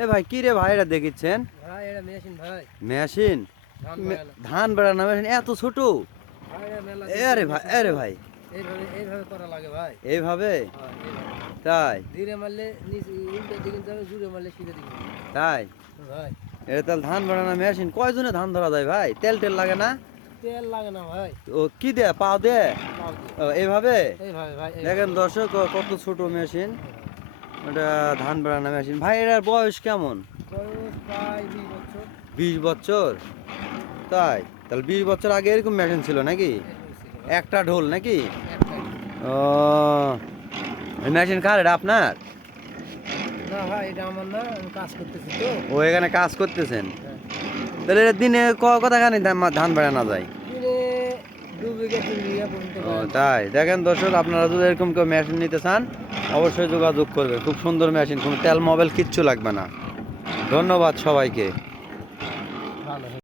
এ ভাই কি রে ভাই, এটা দেখিচ্ছেন? ভাই এটা মেশিন ভাই। মেশিন? ধান বেড়ানো মেশিন এত ছোট? ভাই এটা মেলা আরে ভাই, আরে ভাই, এইভাবে করা লাগে ভাই। এইভাবে? হ্যাঁ, এইভাবে। তাই? ধীরে মারলে নিচে উল্টা দিকে যাবে, জোরে মারলে সিধা দিকে যাবে। তাই? ভাই এটা তাহলে ধান বেড়ানো মেশিন, কয়জনে ধান ধরা যায় ভাই? তেল টেল লাগে না? তেল লাগে না ভাই। ও কি দে, পাও দে? পাও দিয়ে। ও, এইভাবে? এইভাবে ভাই, দেখেন দর্শক, কত ছোট মেশিন। এটা ধান বেড়ানো মেশিন ভাই। এটার বয়স কেমন? বয়স প্রায় 20 বছর। 20 বছর? তাই? তাহলে 20 বছর আগে এরকম মেশিন ছিল নাকি? এরকম ছিল ভাই। একটা ঢোল নাকি? একটাই। ও, এই মেশিন কার, এটা আপনার? না ভাই এটা আমার না, আমি কাজ করতেছি তো। ও, এখানে কাজ করতেছেন? হ্যাঁ। তাহলে এটা দিনে কতখানি ধান বেড়ানো যায়? দিনে 2 বিঘা 3 বিঘা পর্যন্ত ও বেড়ানো যায়। তাই? দেখেন দর্শক, আপনারা যদি এরকম কেউ মেশিন নিতে চান অবশ্যই যোগাযোগ করবে। খুব সুন্দর মেশিন, কোনো তেল মোবাইল কিচ্ছু লাগবে না। ধন্যবাদ সবাইকে। ভালো।